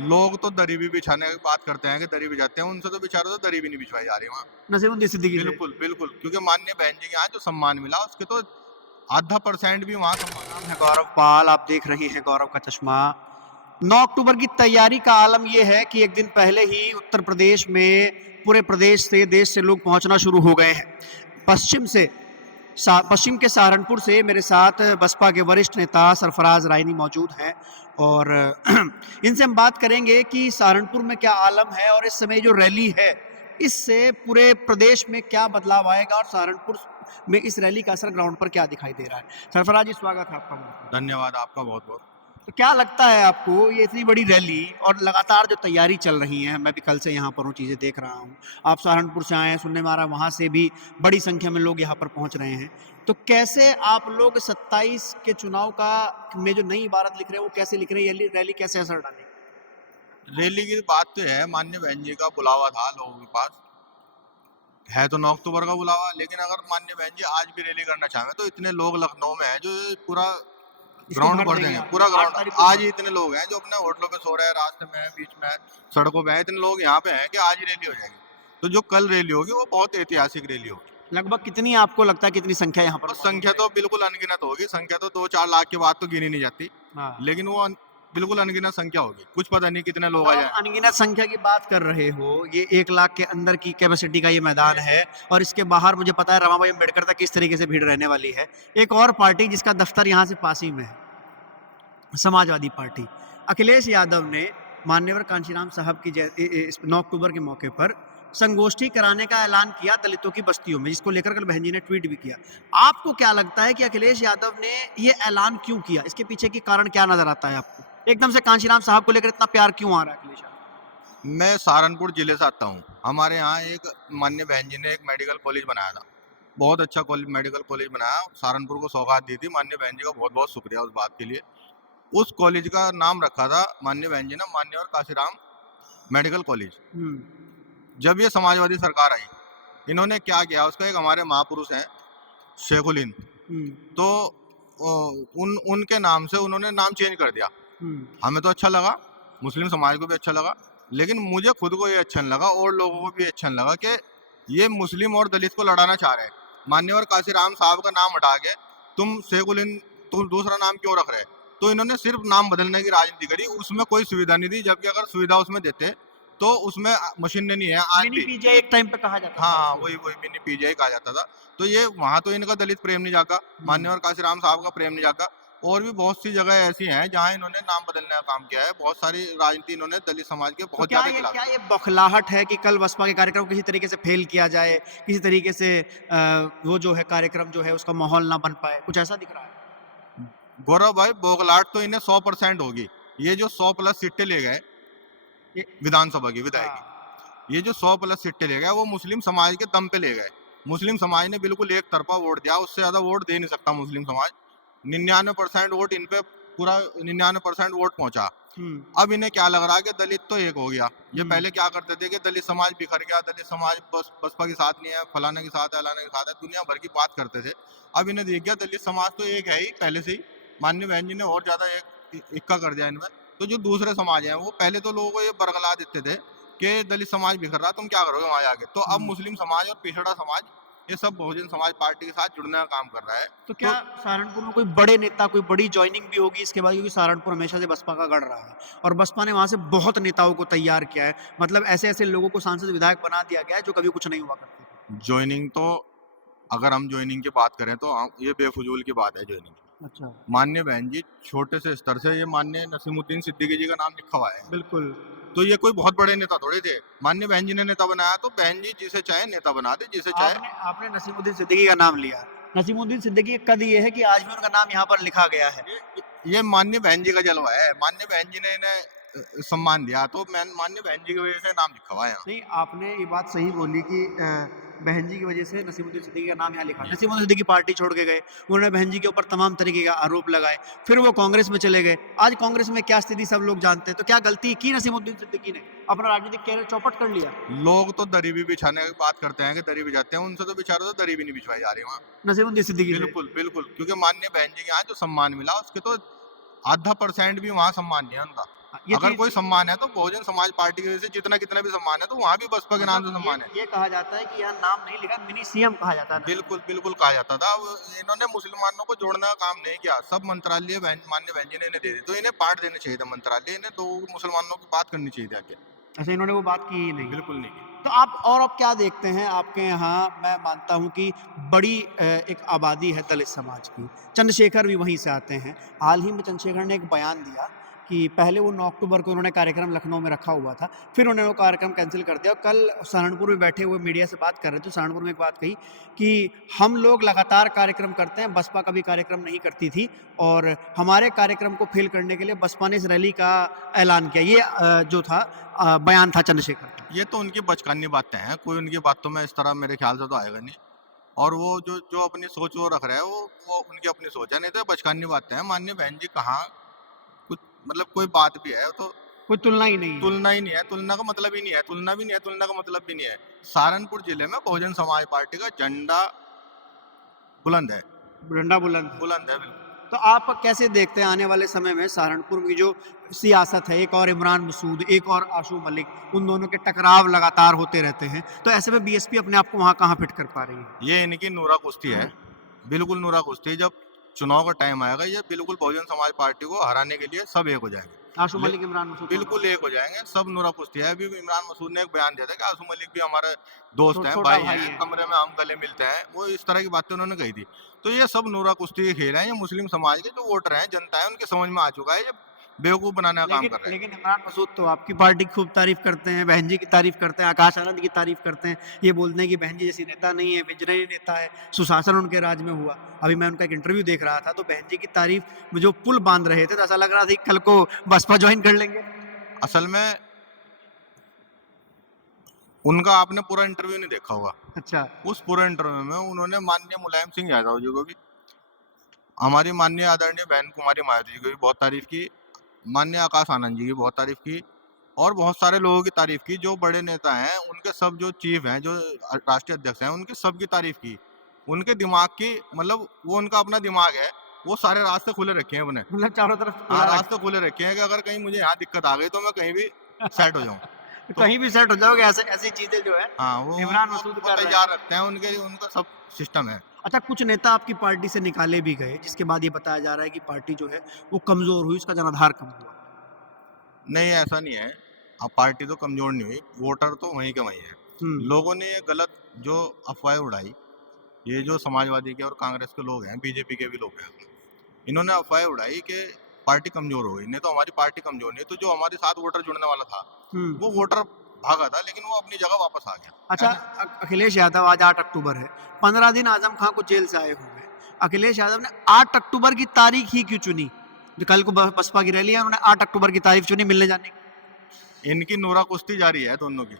लोग तो दरी भी बिछाने की बात करते हैं कि दरी बिछाते हैं, उनसे तो बेचारों तो दरी भी नहीं बिछवाई जा रही वहाँ। नसीमुद्दीन सिद्दीकी से। बिल्कुल, बिल्कुल, क्योंकि माननीय बहन जी के यहाँ जो सम्मान मिला उसके तो आधा परसेंट भी वहाँ सम्मान नाम है गौरव पाल, आप देख रहे हैं गौरव का चश्मा। 9 अक्टूबर की तैयारी का आलम यह है कि एक दिन पहले ही उत्तर प्रदेश में पूरे प्रदेश से, देश से लोग पहुंचना शुरू हो गए हैं। पश्चिम से पश्चिम के सहारनपुर से मेरे साथ बसपा के वरिष्ठ नेता सरफराज रायनी मौजूद हैं और इनसे हम बात करेंगे कि सहारनपुर में क्या आलम है और इस समय जो रैली है इससे पूरे प्रदेश में क्या बदलाव आएगा और सहारनपुर में इस रैली का असर ग्राउंड पर क्या दिखाई दे रहा है। सरफराज जी, स्वागत है आपका बहुत बहुत। धन्यवाद आपका बहुत-बहुत। तो क्या लगता है आपको ये इतनी बड़ी रैली और लगातार जो तैयारी चल रही है, मैं भी कल से यहाँ पर हूँ, चीज़ें देख रहा हूँ, आप सहारनपुर से आए हैं, सुनने में आ रहा है वहाँ से भी बड़ी संख्या में लोग यहाँ पर पहुँच रहे हैं, तो कैसे आप लोग 27 के चुनाव का में जो नई इबारत लिख रहे हैं वो कैसे लिख रहे हैं, ये रैली कैसे असर डालेगी? रैली की बात तो है, माननीय बहन जी का बुलावा था लोगों के पास, है तो 9 अक्टूबर का बुलावा, लेकिन अगर माननीय बहन जी आज भी रैली करना चाहें तो इतने लोग लखनऊ में हैं जो ये पूरा इसको ग्राउंड भर भर देंगे देंगे, आप पूरा लोग 8 ग्राउंड। तारीख को आज भर ही इतने लोग हैं जो अपने होटलों पे सो रहे हैं, रास्ते में हैं, बीच में हैं, सड़कों पे हैं, इतने लोग यहाँ पे हैं कि आज ही रैली हो जाएगी। तो जो कल रैली होगी वो बहुत ऐतिहासिक रैली होगी। लगभग कितनी आपको लगता है कितनी संख्या यहाँ पर और मौजूद संख्या है? तो बिल्कुल अनगिनत होगी, संख्या तो 2-4 लाख के बाद तो गिनी नहीं जाती, हाँ। लेकिन वो बिल्कुल अनगिनत संख्या होगी, कुछ पता नहीं कितने जब लोग आ आप जाएं। अनगिनत संख्या की बात कर रहे हो, ये 1 लाख के अंदर की कैपेसिटी का ये मैदान है और इसके बाहर मुझे पता है रमाबाई अम्बेडकर तक किस तरीके से भीड़ रहने वाली है। एक और पार्टी जिसका दफ्तर यहाँ से पास ही में है, समाजवादी पार्टी। अखिलेश यादव ने मान्यवर कांशीराम साहब की 9 अक्टूबर के मौके पर संगोष्ठी कराने का ऐलान किया दलितों की बस्तियों में, जिसको लेकर कल बहन जी ने ट्वीट भी किया। आपको क्या लगता है कि अखिलेश यादव ने ये ऐलान क्यों किया? इसके पीछे की कारण क्या नजर आता है आपको? एकदम से कांशीराम साहब को लेकर इतना प्यार क्यों आ रहा है अखिलेश यादव? मैं सहारनपुर जिले से आता हूँ। हमारे यहाँ एक माननीय बहन जी ने एक मेडिकल कॉलेज बनाया था। बहुत अच्छा मेडिकल कॉलेज बनाया, सहारनपुर को सौगात दी थी। माननीय बहन जी का बहुत-बहुत शुक्रिया उस बात के लिए। उस कॉलेज का नाम रखा था माननीय बहन जी ने मान्यवर काशीराम मेडिकल कॉलेज। हम्म। जब ये समाजवादी सरकार आई, इन्होंने क्या किया, उसका एक हमारे महापुरुष हैं शेखुल हिंद, हम्म। तो उनके नाम से उन्होंने नाम चेंज कर दिया। हम्म। हमें तो अच्छा लगा, मुस्लिम समाज को भी अच्छा लगा, लेकिन मुझे खुद को ये अच्छा नहीं लगा और लोगों को भी अच्छा नहीं लगा कि ये मुस्लिम और दलित को लड़ाना चाह रहे हैं। मान्यवर काशीराम साहब का नाम हटा के तुम शेखुल हिंद, तुम दूसरा नाम क्यों रख रहे? तो इन्होंने सिर्फ नाम बदलने की राजनीति करी, उसमें कोई सुविधा नहीं दी, जबकि अगर सुविधा उसमें देते तो उसमें मशीन नहीं है आज मिनी भी। पीजे एक टाइम पे कहा जाता हाँ, था हाँ, उसको। वही मिनी पीजीआई कहा जाता था। तो ये वहाँ तो इनका दलित प्रेम नहीं जागा, हम्म। मान्यवर काशीराम साहब का प्रेम नहीं जागा। और भी बहुत सी जगह ऐसी हैं जहाँ इन्होंने नाम बदलने का काम किया है। बहुत सारी राजनीति इन्होंने दलित समाज के तो बहुत ज़्यादा खिलाफ क्या की। ये बौखलाहट है कि कल बसपा के कार्यक्रम को किसी तरीके से फेल किया जाए, किसी तरीके से वो जो है कार्यक्रम जो है उसका माहौल ना बन पाए, कुछ ऐसा दिख रहा है? गौरव भाई, बौखलाहट तो इन्हें 100% होगी। ये जो 100 प्लस सीटें ले गए ये विधानसभा की, विधायक हाँ। की, ये जो 100 प्लस सीटें ले गए वो मुस्लिम समाज के दम पे ले गए। मुस्लिम समाज ने बिल्कुल एक तरफा वोट दिया, उससे ज़्यादा वोट दे नहीं सकता मुस्लिम समाज। 99% वोट इन पे, पूरा 99% वोट पहुंचा। हम्म। अब इन्हें क्या लग रहा है कि दलित तो एक हो गया। ये हम्म। पहले क्या करते थे कि दलित समाज बिखर गया, दलित समाज बसपा के साथ नहीं है, फलाने के साथ है, अलाने के साथ है, दुनिया भर की बात करते थे। अब इन्हें दिख गया दलित समाज तो एक है ही पहले से ही। माननीय बहन जी ने और ज्यादा एक इक्का कर दिया इनमें। तो जो दूसरे समाज हैं वो पहले तो लोगों को ये बरगला देते थे कि दलित समाज बिखर रहा, तुम क्या करोगे वहां जाके। तो अब हम्म। मुस्लिम समाज और पिछड़ा समाज ये सब बहुजन समाज पार्टी के साथ जुड़ने का काम कर रहा है। तो क्या तो सहारनपुर में कोई बड़े नेता, कोई बड़ी ज्वाइनिंग भी होगी इसके बाद? क्योंकि सहारनपुर हमेशा से बसपा का गढ़ रहा है और बसपा ने वहां से बहुत नेताओं को तैयार किया है, मतलब ऐसे ऐसे लोगों को सांसद विधायक बना दिया गया है जो कभी कुछ नहीं हुआ करते थे। ज्वाइनिंग तो, अगर हम ज्वाइनिंग की बात करें तो ये बेफजूल की बात है ज्वाइनिंग। अच्छा। माननीय बहन जी छोटे से स्तर से ये माननीय नसीमुद्दीन सिद्दीकी जी का नाम लिखा हुआ है। बिल्कुल। तो ये कोई बहुत बड़े नेता थोड़े थे। माननीय बहन जी ने नेता बनाया तो बहन जी जिसे चाहे नेता बना दे, जिसे चाहे। आपने आपने नसीमुद्दीन सिद्दीकी का नाम लिया। नसीमुद्दीन सिद्दीकी का कद ये है कि आज भी उनका नाम यहाँ पर लिखा गया है। ये माननीय बहन जी का जलवा है। माननीय बहन जी ने इन्हें सम्मान दिया तो मैं माननीय बहन जी की वजह से नाम लिखा हुआ है यहाँ। नहीं, आपने ये बात सही बोली कि बहन जी की वजह से नसीमुद्दीन सिद्दीकी का नाम यहाँ लिखा। नसीमुद्दीन सिद्दीकी पार्टी छोड़ के गए, उन्होंने बहन जी के ऊपर तमाम तरीके का आरोप लगाए, फिर वो कांग्रेस में चले गए। आज कांग्रेस में क्या स्थिति सब लोग जानते हैं। तो क्या गलती की नसीमुद्दीन सिद्दीकी ने? अपना राजनीतिक कैरियर चौपट कर लिया? लोग तो दरी भी बिछाने की बात करते हैं कि दरी बिछाते हैं, उनसे तो बेचारों तो दरी भी नहीं बिछवाई जा रही वहाँ। नसीमुद्दीन सिद्दीकी से। बिल्कुल, बिल्कुल, क्योंकि माननीय बहन जी के यहाँ जो सम्मान मिला उसके तो आधा % भी वहाँ सम्मान नहीं है उनका। ये अगर चीज कोई सम्मान है तो बहुजन समाज पार्टी की वजह से जितना कितना भी सम्मान है तो वहां भी बसपा के नाम से मतलब सम्मान है। ये कहा जाता है कि यहाँ नाम नहीं लिखा, मिनी सीएम कहा जाता है नरेंद्र बिल्कुल मोदी। बिल्कुल कहा जाता था। अब इन्होंने मुसलमानों को जोड़ने का काम नहीं किया, सब मंत्रालय मान्य बहन जी ने इन्हें दे दी, तो इन्हें बांट देने चाहिए था मंत्रालय, इन्हें दो मुसलमानों की बात करनी चाहिए थी आगे। अच्छा, इन्होंने वो बात की ही नहीं। बिल्कुल नहीं की। तो आप क्या देखते हैं आपके यहाँ? मैं मानता हूँ कि बड़ी एक आबादी है दलित समाज की। चंद्रशेखर भी वहीं से आते हैं। हाल ही में चंद्रशेखर ने एक बयान दिया कि पहले वो 9 अक्टूबर को उन्होंने कार्यक्रम लखनऊ में रखा हुआ था, फिर उन्होंने वो कार्यक्रम कैंसल कर दिया और कल सहारनपुर में बैठे हुए मीडिया से बात कर रहे थे। सहारनपुर में एक बात कही कि हम लोग लगातार कार्यक्रम करते हैं, बसपा कभी कार्यक्रम नहीं करती थी और हमारे कार्यक्रम को फ़ेल करने के लिए बसपा ने इस रैली का ऐलान किया। ये जो था बयान था चंद्रशेखर का। ये तो उनकी बचकानी बातें हैं, कोई उनकी बातों में इस तरह मेरे ख्याल से तो आएगा नहीं। और वो जो जो अपनी सोच वो रख रहा है वो उनकी अपनी सोच है, नहीं तो बचकानी बातें हैं। माननीय बहन जी कहाँ कुछ मतलब कोई बात भी है तो कोई तुलना ही नहीं है। तुलना ही नहीं है, तुलना का मतलब ही नहीं है, तुलना भी नहीं है, तुलना का मतलब भी नहीं है। सहारनपुर जिले में बहुजन समाज पार्टी का झंडा बुलंद है, डंडा बुलंद है। बुलंद है बिल्कुल। तो आप कैसे देखते हैं आने वाले समय में सहारनपुर की जो सियासत है, एक और इमरान मसूद, एक और आशू मलिक, उन दोनों के टकराव लगातार होते रहते हैं, तो ऐसे में बीएसपी अपने आप को वहाँ कहाँ फिट कर पा रही है? ये इनकी नूरा कुश्ती है, बिल्कुल नूरा कुश्ती। जब चुनाव का टाइम आएगा ये बिल्कुल बहुजन समाज पार्टी को हराने के लिए सब एक हो जाएंगे। आशू मलिक, इमरान मसूद दोनों? बिल्कुल एक हो जाएंगे, सब नूरा कुश्ती है। अभी इमरान मसूद ने एक बयान दिया था कि आसू मलिक भी हमारे दोस्त हैं, छोटा भाई भाई हैं, है। कमरे में हम गले मिलते हैं, वो इस तरह की बातें उन्होंने कही थी। तो ये सब नूरा कुश्ती के खेल हैं। ये मुस्लिम समाज के जो वोटर हैं, जनता है, उनके समझ में आ चुका है, ये बेवकूफ बनाने का काम लेकिन कर रहे हैं। लेकिन इमरान मसूद तो आपकी पार्टी की खूब तारीफ करते हैं, बहन जी की तारीफ करते हैं, आकाश आनंद की तारीफ करते हैं। ये बोलते हैं कि बहन जी जैसी नेता नहीं है, विजनरी नेता है, सुशासन उनके राज में हुआ। अभी मैं उनका एक इंटरव्यू देख रहा था, तो बहन जी की तारीफ में जो पुल बांध रहे थे, तो ऐसा लग रहा था कि कल को बसपा ज्वाइन कर लेंगे। असल में उनका आपने पूरा इंटरव्यू नहीं देखा होगा। अच्छा। उस पूरे इंटरव्यू में उन्होंने माननीय मुलायम सिंह यादव जी को भी, हमारी माननीय आदरणीय बहन कुमारी मायावती जी की भी बहुत तारीफ की, माननीय आकाश आनंद जी की बहुत तारीफ की, और बहुत सारे लोगों की तारीफ की जो बड़े नेता हैं, उनके सब जो चीफ हैं, जो राष्ट्रीय अध्यक्ष हैं, उनकी सबकी तारीफ की। उनके दिमाग की मतलब वो उनका अपना दिमाग है, वो सारे रास्ते खुले रखे हैं उन्हें। मतलब चारों तरफ हाँ, खुला रास्ते रखा। खुले रखे हैं कि अगर कहीं मुझे यहाँ दिक्कत आ गई तो मैं कहीं भी सेट हो जाऊँ। तो कहीं भी सेट हो जाओगे, ऐसे ऐसी चीजें जो है हाँ, इमरान मसूद वो कर रहे तैयार हैं। रखते हैं, उनके लिए उनका सब सिस्टम है। अच्छा, कुछ नेता आपकी पार्टी से निकाले भी गए, जिसके बाद ये बताया जा रहा है कि पार्टी जो है वो कमजोर हुई, उसका जनाधार कम हुआ। नहीं, ऐसा नहीं है। अब पार्टी तो कमज़ोर नहीं हुई, वोटर तो वहीं के वहीं हैं। हम्म। लोगों ने ये गलत जो अफ़वाहें उड़ाई, ये जो समाजवादी के और कांग्रेस के लोग हैं, बीजेपी के भी लोग हैं, इन्होंने अफ़वाहें उड़ाई कि पार्टी कमज़ोर हो गई। नहीं तो हमारी पार्टी कमज़ोर नहीं, तो जो हमारे साथ वोटर जुड़ने वाला था, हम्म। वो वोटर भागा था, लेकिन वो अपनी जगह वापस आ गया। अच्छा, ऐसा अखिलेश यादव, आज 8 अक्टूबर है, 15 दिन आजम खां को जेल से आए हुए हैं। अखिलेश यादव ने 8 अक्टूबर की तारीख ही क्यों चुनी? जो कल को बसपा की रैली है, उन्होंने 8 अक्टूबर की तारीख चुनी मिलने जाने की। इनकी नूरा कुश्ती जारी है दोनों की।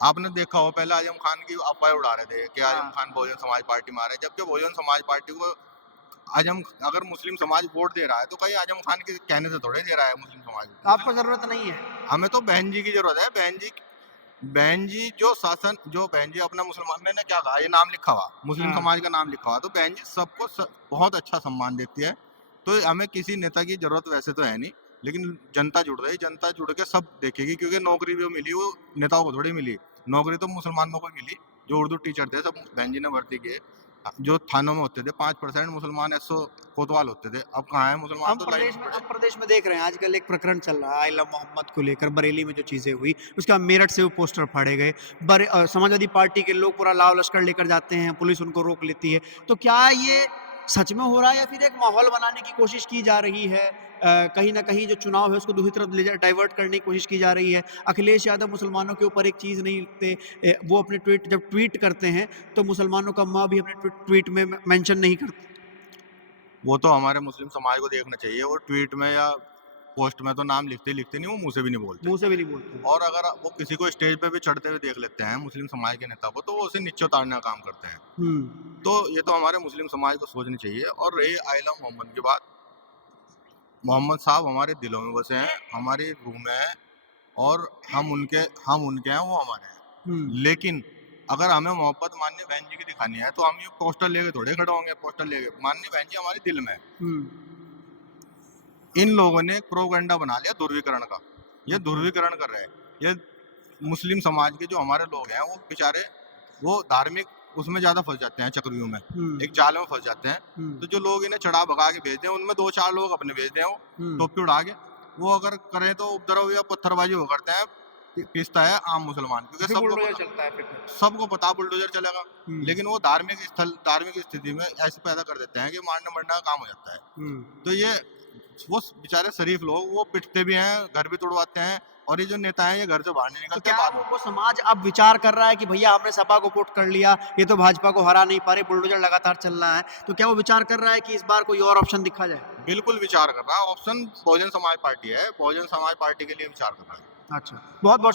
आपने देखा हो पहले आजम खान की अफ़वाहें उड़ा रहे थे कि आजम हाँ। खान बहुजन समाज पार्टी में आ रहे हैं, जबकि बहुजन समाज पार्टी को आजम अगर मुस्लिम समाज वोट दे रहा है तो कहीं आजम खान के कहने से थोड़े दे रहा है मुस्लिम समाज को। आपको जरूरत नहीं है। हमें तो बहन जी की जरूरत है। बहन जी जो शासन, जो बहन जी अपना मुसलमान, मैंने क्या कहा, ये नाम लिखा हुआ मुस्लिम हाँ। समाज का नाम लिखा हुआ, तो बहन जी सबको बहुत अच्छा सम्मान देती है। तो हमें किसी नेता की जरूरत वैसे तो है नहीं, लेकिन जनता जुड़ रही, जनता जुड़ के सब देखेगी, क्योंकि नौकरी भी मिली वो नेताओं को थोड़ी मिली, नौकरी तो मुसलमानों को मिली। जो उर्दू टीचर थे सब बहन जी ने भर्ती किए। जो थानों में होते थे 5% मुसलमान, 100 कोतवाल होते थे, अब कहाँ है मुसलमान, तो लाइन में पड़े। हम प्रदेश में देख रहे हैं आजकल एक प्रकरण चल रहा है आइला मोहम्मद को लेकर, बरेली में जो चीजें हुई, उसके बाद मेरठ से वो पोस्टर फाड़े गए। समाजवादी पार्टी के लोग पूरा लाव लश्कर लेकर जाते हैं, पुलिस उनको रोक लेती है। तो क्या ये सच में हो रहा है या फिर एक माहौल बनाने की कोशिश की जा रही है? कहीं ना कहीं जो चुनाव है उसको दूसरी तरफ ले जा डाइवर्ट करने की कोशिश की जा रही है। अखिलेश यादव मुसलमानों के ऊपर एक चीज़ नहीं लिखते, वो अपने जब ट्वीट करते हैं तो मुसलमानों का माँ भी अपने ट्वीट में मेंशन नहीं करते। वो तो हमारे मुस्लिम समाज को देखना चाहिए, वो ट्वीट में या पोस्ट में तो नाम लिखते लिखते नहीं, वो मुंह से भी नहीं बोलते। मुंह से भी नहीं बोलते। और अगर वो किसी को स्टेज पे भी चढ़ते हुए देख लेते हैं मुस्लिम समाज के नेता को, तो वो उसे नीचे उतारने का काम करते हैं। हम्म। तो ये तो हमारे मुस्लिम समाज को सोचनी चाहिए। और रही आइला मोहम्मद की बात, मोहम्मद साहब हमारे दिलों में बसे हैं, हमारी रूह में है, और हम उनके हैं, वो हमारे हम्म। हैं। लेकिन अगर हमें मोहब्बत माननीय बहन जी की दिखानी है तो हम ये पोस्टर लेके थोड़े खड़े होंगे। पोस्टर लेके, माननीय बहन जी हमारे दिल में है। हम्म। इन लोगों ने एक प्रोपेगेंडा बना लिया ध्रुवीकरण का। ये ध्रुवीकरण कर रहे हैं। ये मुस्लिम समाज के जो हमारे लोग हैं वो बेचारे वो धार्मिक उसमें ज्यादा फंस जाते हैं, चक्रव्यूह में, एक जाल में फंस जाते हैं। तो जो लोग इन्हें चढ़ा भगा के भेजते हैं उनमें 2-4 लोग अपने भेजते हैं, वो टोपी उड़ा के वो अगर करें तो उपद्रव या पत्थरबाजी वो करते हैं, पिसता है आम मुसलमान, क्योंकि फिर सबको बुलडोजर पता, चलता है फिर तो। सबको पता बुलडोजर चलेगा। लेकिन वो धार्मिक स्थिति में ऐसे पैदा कर देते हैं कि मारने मरने का काम हो जाता है। तो ये वो बेचारे शरीफ लोग वो पिटते भी हैं, घर भी तोड़वाते हैं, और ये जो नेता हैं ये घर से बाहर नहीं तो निकलते क्या बाद में। वो समाज अब विचार कर रहा है कि भैया हमने सपा को वोट कर लिया, ये तो भाजपा को हरा नहीं पा रहे, बुलडोजर लगातार चल रहा है, तो क्या वो विचार कर रहा है कि इस बार कोई और ऑप्शन दिखा जाए? बिल्कुल विचार कर रहा है, ऑप्शन बहुजन समाज पार्टी है, बहुजन समाज पार्टी के लिए विचार कर रहा है। अच्छा, बहुत बहुत